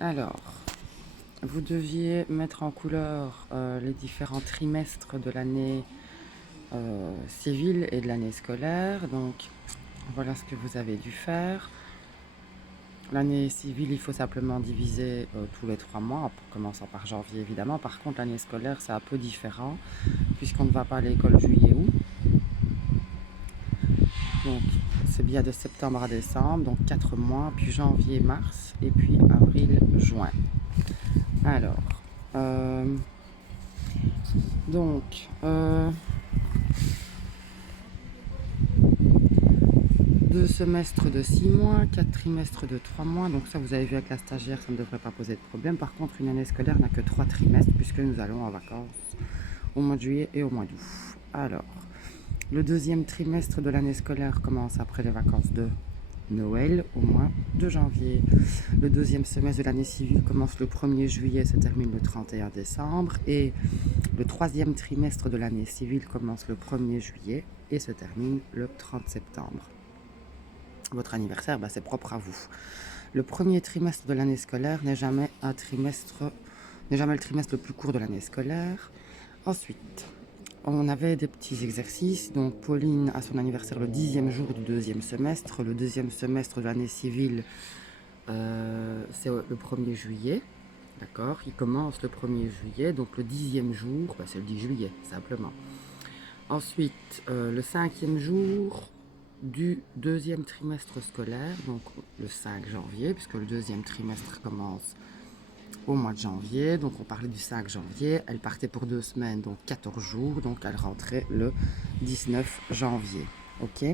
Alors, vous deviez mettre en couleur les différents trimestres de l'année civile et de l'année scolaire. Donc, voilà ce que vous avez dû faire. L'année civile, il faut simplement diviser tous les 3 mois, en commençant par janvier évidemment. Par contre, l'année scolaire, c'est un peu différent, puisqu'on ne va pas à l'école juillet-août. Donc, c'est bien de septembre à décembre, donc 4 mois, puis janvier, mars, et puis avril, juin. Alors, euh, donc, 2 semestres de 6 mois, 4 trimestres de 3 mois. Donc ça, vous avez vu avec la stagiaire, ça ne devrait pas poser de problème. Par contre, une année scolaire n'a que 3 trimestres puisque nous allons en vacances au mois de juillet et au mois d'août. Alors, le deuxième trimestre de l'année scolaire commence après les vacances de Noël au mois de janvier. Le deuxième semestre de l'année civile commence le 1er juillet, se termine le 31 décembre. Et le troisième trimestre de l'année civile commence le 1er juillet et se termine le 30 septembre. Votre anniversaire, c'est propre à vous. Le premier trimestre de l'année scolaire n'est jamais le trimestre le plus court de l'année scolaire. Ensuite, on avait des petits exercices. Donc, Pauline a son anniversaire le 10e jour du deuxième semestre. Le deuxième semestre de l'année civile, c'est le 1er juillet. D'accord? Il commence le 1er juillet. Donc, le 10e jour, c'est le 10 juillet, simplement. Ensuite, le 5e jour du deuxième trimestre scolaire, donc le 5 janvier, puisque le deuxième trimestre commence au mois de janvier. Donc on parlait du 5 janvier, elle partait pour 2 semaines, donc 14 jours, donc elle rentrait le 19 janvier. Ok?